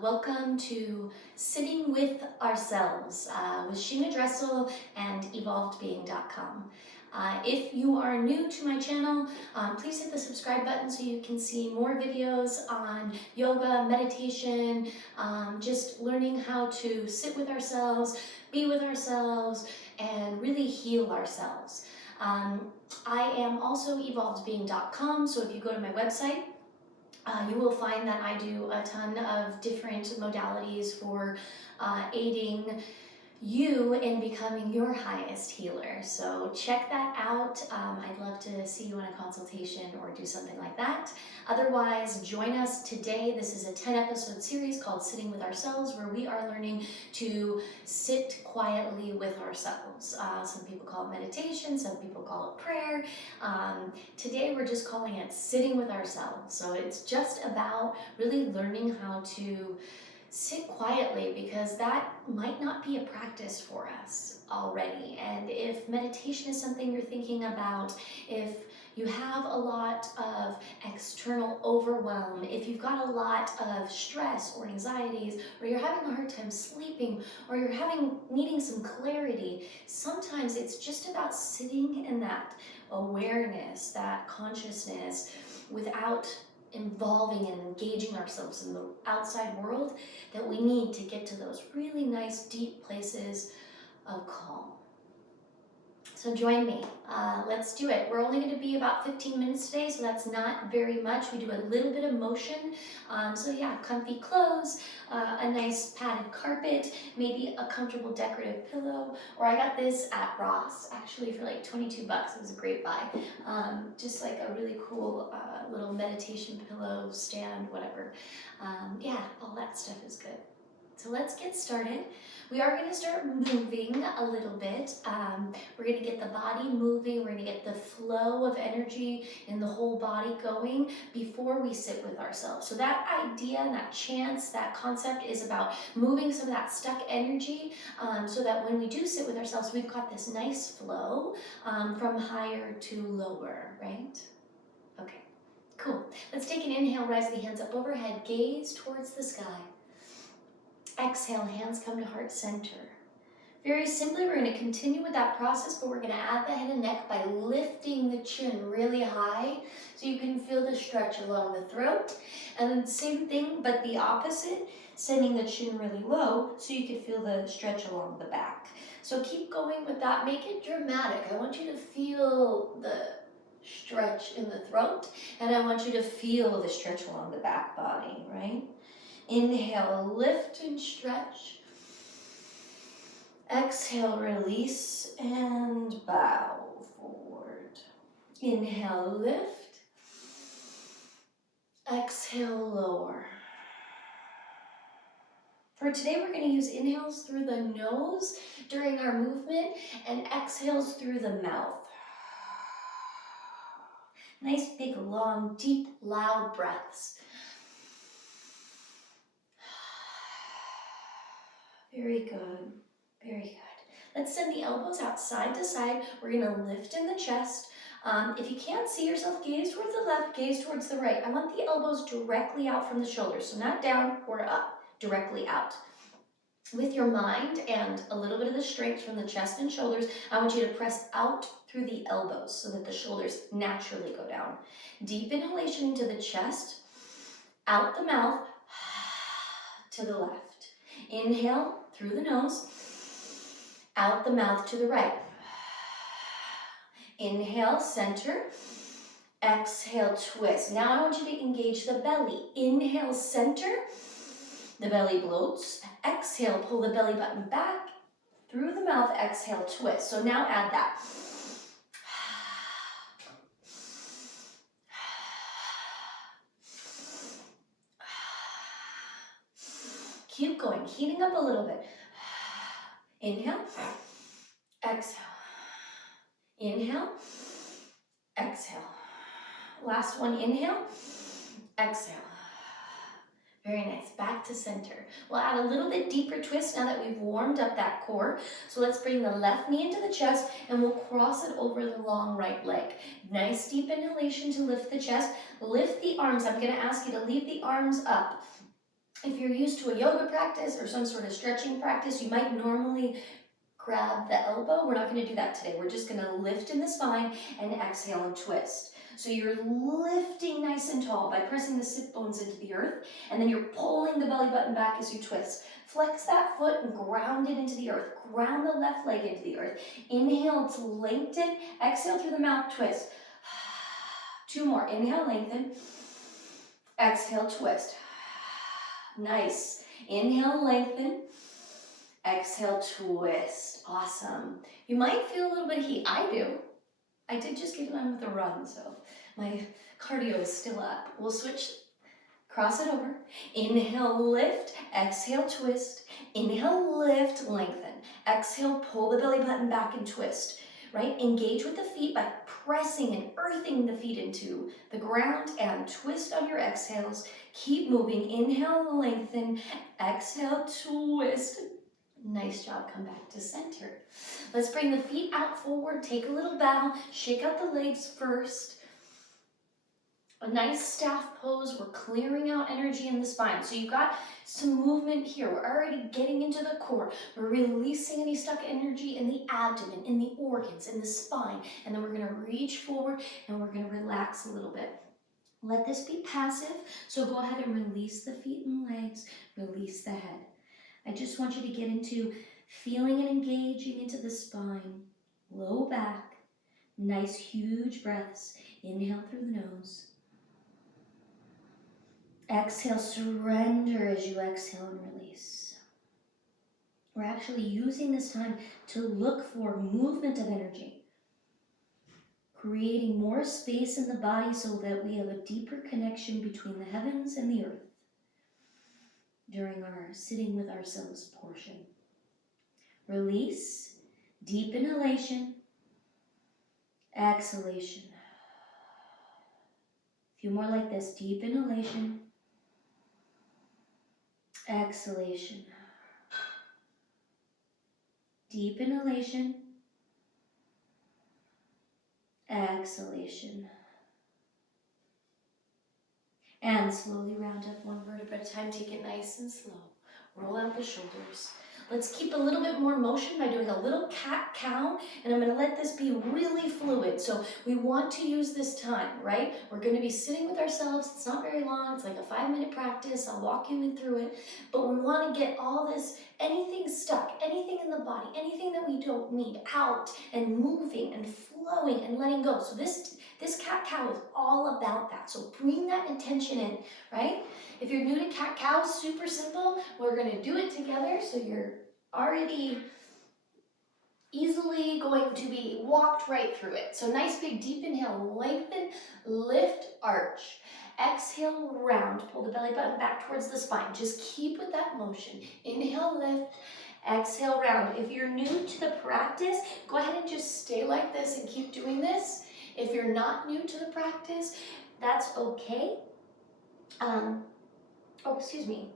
Welcome to Sitting with Ourselves with Sheena and evolvedbeing.com. If you are new to my channel, please hit the subscribe button so you can see more videos on yoga, meditation, just learning how to sit with ourselves, be with ourselves, and really heal ourselves. I am also evolvedbeing.com, so if you go to my website, you will find that I do a ton of different modalities for aiding you in becoming your highest healer. So check that out. I'd love to see you in a consultation or do something like that. Otherwise, join us today. This is a 10-episode series called Sitting with Ourselves, where we are learning to sit quietly with ourselves. Some people call it meditation, some people call it prayer. Today we're just calling it sitting with ourselves. So it's just about really learning how to sit quietly, because that might not be a practice for us already. And if meditation is something you're thinking about, if you have a lot of external overwhelm, if you've got a lot of stress or anxieties, or you're having a hard time sleeping, or you're needing some clarity, sometimes it's just about sitting in that awareness, that consciousness, without involving and engaging ourselves in the outside world, that we need to get to those really nice deep places of calm. So join me, let's do it. We're only going to be about 15 minutes today, so that's not very much. We do a little bit of motion, so yeah, comfy clothes, a nice padded carpet, maybe a comfortable decorative pillow, or I got this at Ross actually for like 22 bucks. It was a great buy. Just like a really cool little meditation pillow stand, whatever. Yeah, all that stuff is good. So let's get started. We are going to start moving a little bit. We're going to get the body moving. We're going to get the flow of energy in the whole body going before we sit with ourselves. So that idea and that chance, that concept is about moving some of that stuck energy, so that when we do sit with ourselves, we've got this nice flow from higher to lower, right? Okay, cool. Let's take an inhale, rise the hands up overhead, gaze towards the sky. Exhale, hands come to heart center. Very simply, we're going to continue with that process, but we're going to add the head and neck by lifting the chin really high so you can feel the stretch along the throat. And then same thing, but the opposite, sending the chin really low so you can feel the stretch along the back. So keep going with that. Make it dramatic. I want you to feel the stretch in the throat, and I want you to feel the stretch along the back body, right? Inhale, lift and stretch. Exhale, release and bow forward. Inhale, lift. Exhale, lower. For today, we're going to use inhales through the nose during our movement and exhales through the mouth. Nice, big, long, deep, loud breaths. Very good, very good. Let's send the elbows out side to side. We're gonna lift in the chest. If you can't see yourself, gaze towards the left, gaze towards the right. I want the elbows directly out from the shoulders, so not down or up, directly out. With your mind and a little bit of the strength from the chest and shoulders, I want you to press out through the elbows so that the shoulders naturally go down. Deep inhalation into the chest, out the mouth, to the left. Inhale through the nose, out the mouth to the right. Inhale, center. Exhale, twist. Now I want you to engage the belly. Inhale, center. The belly bloats. Exhale, pull the belly button back. Through the mouth, exhale, twist. So now add that. Keep going, heating up a little bit. Inhale, exhale. Inhale, exhale. Last one, inhale, exhale. Very nice, back to center. We'll add a little bit deeper twist now that we've warmed up that core. So let's bring the left knee into the chest and we'll cross it over the long right leg. Nice deep inhalation to lift the chest. Lift the arms. I'm gonna ask you to leave the arms up If you're used to a yoga practice or some sort of stretching practice, you might normally grab the elbow. We're not going to do that today. We're just going to lift in the spine and exhale and twist. So you're lifting nice and tall by pressing the sit bones into the earth, and then you're pulling the belly button back as you twist. Flex that foot and ground it into the earth. Ground the left leg into the earth. Inhale to lengthen. Exhale through the mouth, twist. 2 more. Inhale, lengthen. Exhale, twist. Nice. Inhale, lengthen. Exhale, twist. Awesome. You might feel a little bit of heat. I do. I did just get done with a run, so my cardio is still up. We'll switch, cross it over. Inhale, lift. Exhale, twist. Inhale, lift, lengthen. Exhale, pull the belly button back and twist. Right? Engage with the feet by pressing and earthing the feet into the ground and twist on your exhales. Keep moving. Inhale, lengthen. Exhale, twist. Nice job. Come back to center. Let's bring the feet out forward. Take a little bow. Shake out the legs first. A nice staff pose. We're clearing out energy in the spine. So you've got some movement here. We're already getting into the core. We're releasing any stuck energy in the abdomen, in the organs, in the spine. And then we're going to reach forward and we're going to relax a little bit. Let this be passive. So go ahead and release the feet and legs. Release the head. I just want you to get into feeling and engaging into the spine, low back, nice huge breaths. Inhale through the nose. Exhale, surrender as you exhale and release. We're actually using this time to look for movement of energy, creating more space in the body so that we have a deeper connection between the heavens and the earth during our sitting with ourselves portion. Release, deep inhalation, exhalation. A few more like this, deep inhalation, exhalation. Deep inhalation, exhalation. And slowly round up one vertebra at a time. Take it nice and slow. Roll out the shoulders. Let's keep a little bit more motion by doing a little cat-cow, and I'm going to let this be really fluid. So we want to use this time, right? We're going to be sitting with ourselves. It's not very long. It's like a 5-minute practice. I'll walk you through it. But we want to get all this, anything stuck, anything in the body, anything that we don't need out and moving and flowing and letting go. So this cat-cow is all about that. So bring that intention in, right? If you're new to cat-cow, super simple. We're going to do it together so you're already easily going to be walked right through it. So nice big deep inhale, lengthen, lift, arch. Exhale, round. Pull the belly button back towards the spine. Just keep with that motion. Inhale, lift. Exhale, round. If you're new to the practice, go ahead and just stay like this and keep doing this. If you're not new to the practice, that's okay. Excuse me.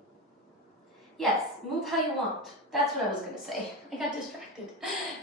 Yes, move how you want. That's what I was going to say. I got distracted.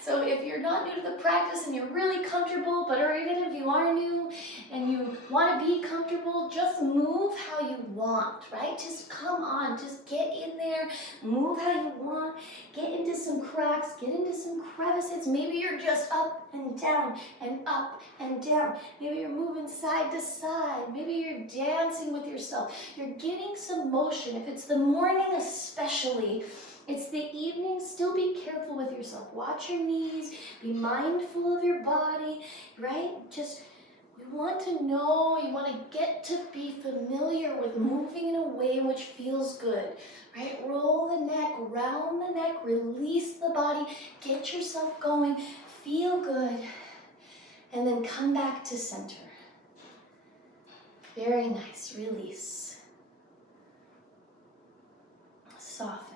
So if you're not new to the practice and you're really comfortable, but or even if you are new and you want to be comfortable, just move how you want, right? Just come on, just get in there, move how you want, get into some cracks, get into some crevices. Maybe you're just up and down and up and down. Maybe you're moving side to side. Maybe you're dancing with yourself. You're getting some motion. If it's the morning especially, it's the evening, still be careful with yourself. Watch your knees, be mindful of your body, right? Just, we want to know, you want to get to be familiar with moving in a way in which feels good, right? Roll the neck, round the neck, release the body, get yourself going, feel good, and then come back to center. Very nice, release. Soften.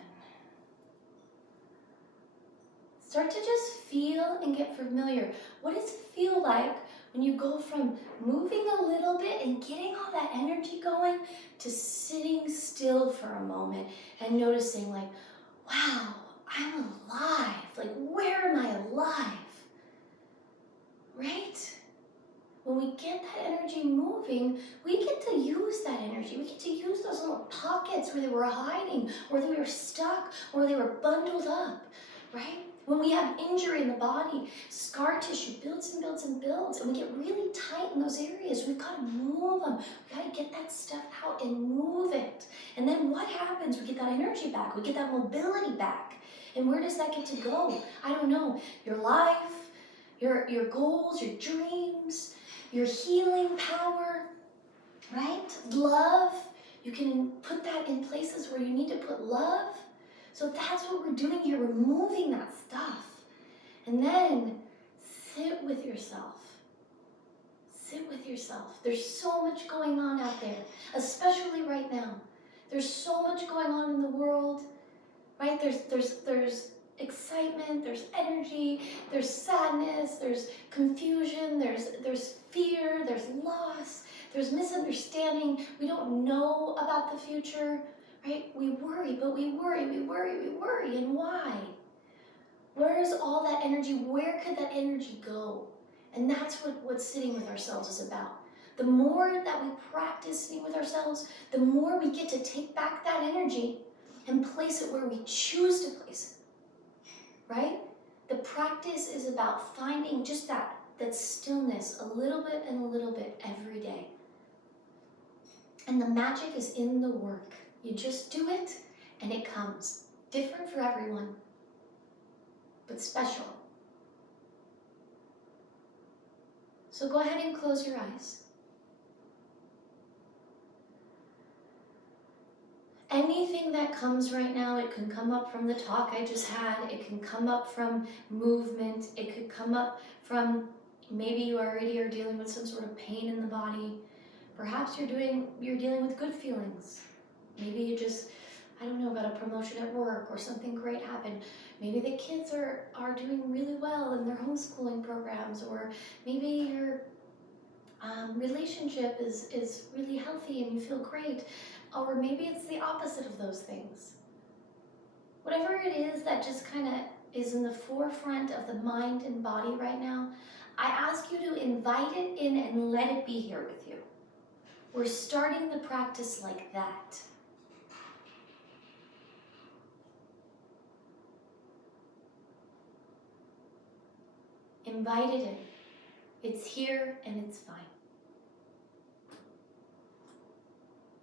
Start to just feel and get familiar. What does it feel like when you go from moving a little bit and getting all that energy going to sitting still for a moment and noticing like, wow, I'm alive. Like, where am I alive? Right? when we get that energy moving, we get to use that energy. We get to use those little pockets where they were hiding, where they were stuck, where they were bundled up, right? When we have injury in the body, scar tissue builds and builds and builds, and we get really tight in those areas. We've got to move them. We've got to get that stuff out and move it. And then what happens? We get that energy back. We get that mobility back. And where does that get to go? I don't know. Your life, your goals, your dreams, your healing power, right? Love. You can put that in places where you need to put love. So that's what we're doing here. We're moving that stuff. And then sit with yourself. Sit with yourself. There's so much going on out there, especially right now. There's so much going on in the world, right? There's excitement, there's energy, there's sadness, there's confusion, there's fear, there's loss, there's misunderstanding. We don't know about the future, right? We worry, but we worry. And why? Where is all that energy? Where could that energy go? And that's what sitting with ourselves is about. The more that we practice sitting with ourselves, the more we get to take back that energy and place it where we choose to place it, right? The practice is about finding just that stillness a little bit and a little bit every day. And the magic is in the work. You just do it and it comes. Different for everyone, but special. So go ahead and close your eyes. Anything that comes right now, it can come up from the talk I just had, it can come up from movement, it could come up from maybe you already are dealing with some sort of pain in the body. Perhaps you're dealing with good feelings. Maybe you just, I don't know, got a promotion at work or something great happened. Maybe the kids are doing really well in their homeschooling programs, or maybe your relationship is really healthy and you feel great. Or maybe it's the opposite of those things. Whatever it is that just kind of is in the forefront of the mind and body right now, I ask you to invite it in and let it be here with you. We're starting the practice like that. Invite it in. It's here and it's fine.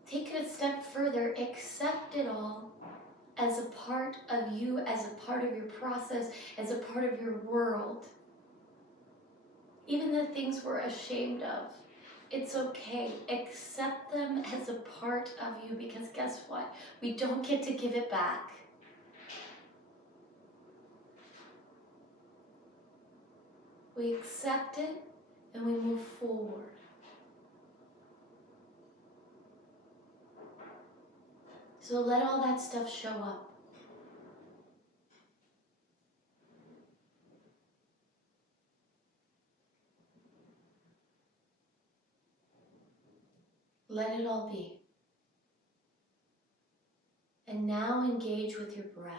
Take it a step further. Accept it all as a part of you, as a part of your process, as a part of your world. Even the things we're ashamed of, it's okay. Accept them as a part of you, because guess what? We don't get to give it back. We accept it and we move forward. So let all that stuff show up. Let it all be. And now engage with your breath.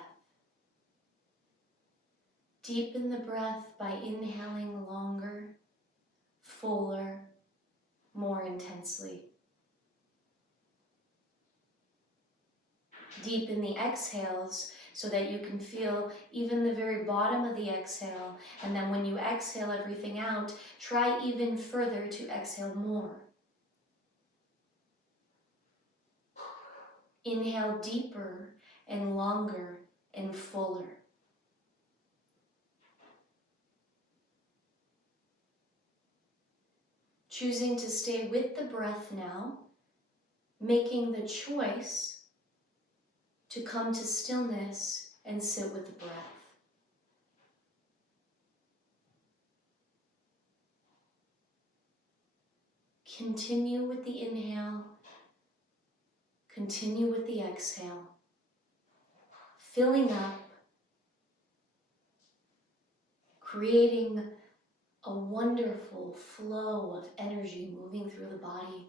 Deepen the breath by inhaling longer, fuller, more intensely. Deepen the exhales so that you can feel even the very bottom of the exhale. And then when you exhale everything out, try even further to exhale more. Inhale deeper and longer and fuller. Choosing to stay with the breath now, making the choice to come to stillness and sit with the breath. Continue with the inhale, continue with the exhale, filling up, creating a wonderful flow of energy moving through the body,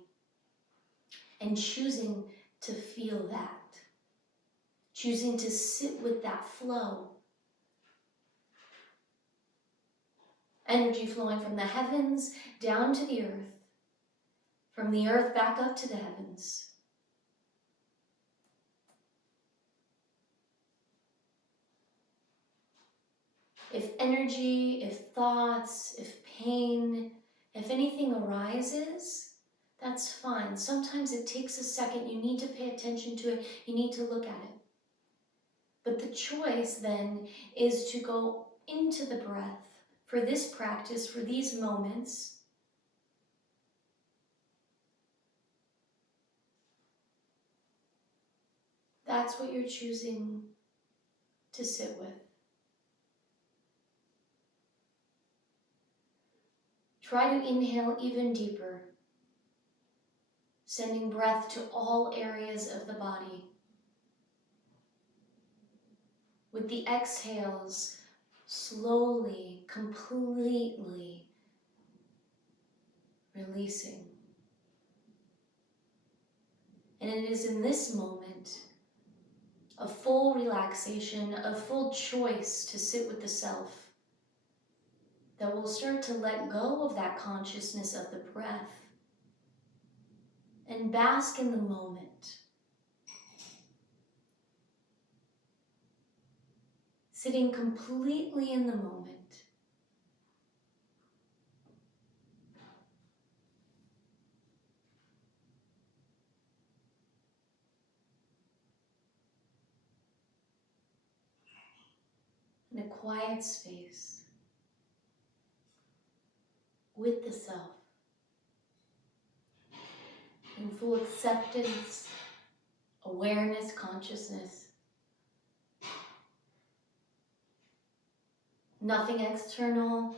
and choosing to feel that, choosing to sit with that flow. Energy flowing from the heavens down to the earth, from the earth back up to the heavens. If energy, if thoughts, if pain, if anything arises, that's fine. Sometimes it takes a second. You need to pay attention to it. You need to look at it. But the choice then is to go into the breath for this practice, for these moments. That's what you're choosing to sit with. Try to inhale even deeper, sending breath to all areas of the body. With the exhales, slowly, completely releasing. And it is in this moment of full relaxation, of full choice to sit with the self, that we'll start to let go of that consciousness of the breath and bask in the moment. Sitting completely in the moment. In a quiet space with the self. In full acceptance, awareness, consciousness. Nothing external.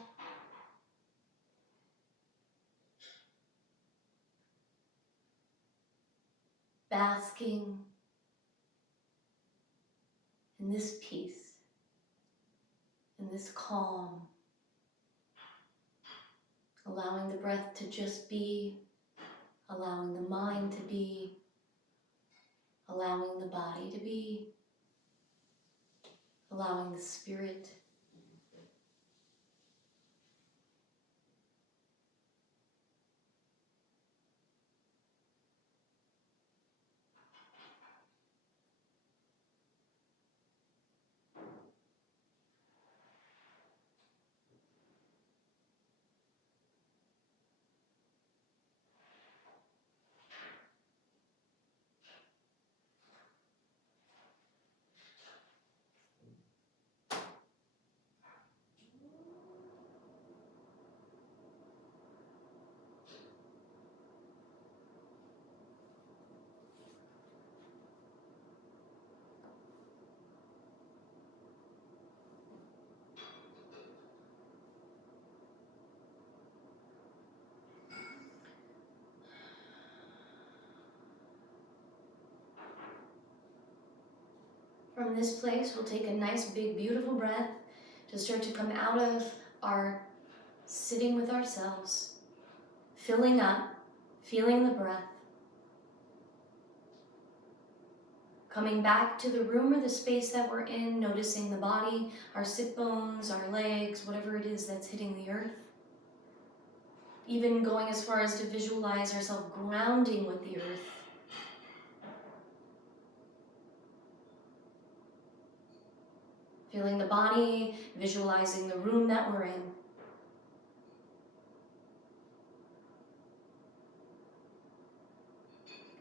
Basking in this peace, in this calm. Allowing the breath to just be, allowing the mind to be, allowing the body to be, allowing the spirit. From this place, we'll take a nice, big, beautiful breath to start to come out of our sitting with ourselves, filling up, feeling the breath, coming back to the room or the space that we're in, noticing the body, our sit bones, our legs, whatever it is that's hitting the earth. Even going as far as to visualize ourselves grounding with the earth. Feeling the body, visualizing the room that we're in.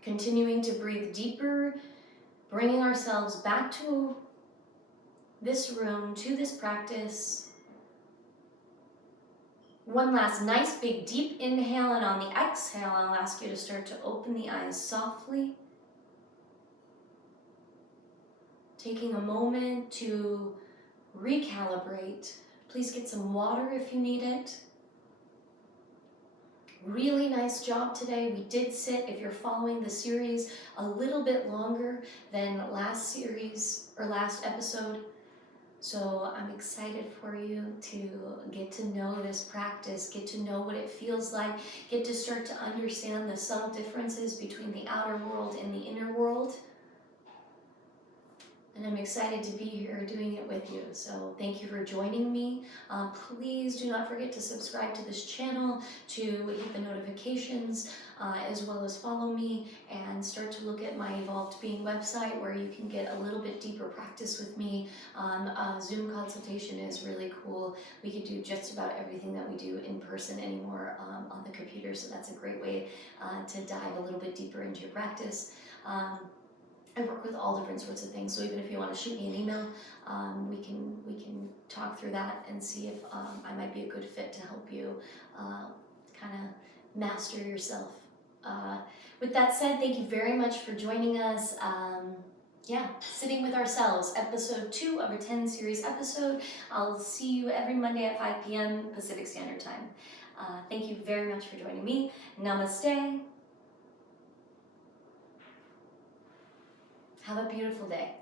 Continuing to breathe deeper, bringing ourselves back to this room, to this practice. One last nice big deep inhale, and on the exhale, I'll ask you to start to open the eyes softly. Taking a moment to recalibrate. Please get some water if you need it. Really nice job today. We did sit, if you're following the series, a little bit longer than last series or last episode. So I'm excited for you to get to know this practice, get to know what it feels like, get to start to understand the subtle differences between the outer world and the inner world. And I'm excited to be here doing it with you. So thank you for joining me. Please do not forget to subscribe to this channel, to hit the notifications, as well as follow me and start to look at my Evolved Being website where you can get a little bit deeper practice with me. Zoom consultation is really cool. We can do just about everything that we do in person anymore on the computer, so that's a great way to dive a little bit deeper into your practice. I work with all different sorts of things, so even if you want to shoot me an email, we can talk through that and see if I might be a good fit to help you kind of master yourself. With that said, thank you very much for joining us. Yeah, Sitting with Ourselves, episode 2 of a 10 series episode. I'll see you every Monday at 5 p.m. Pacific Standard Time. Thank you very much for joining me. Namaste. Have a beautiful day.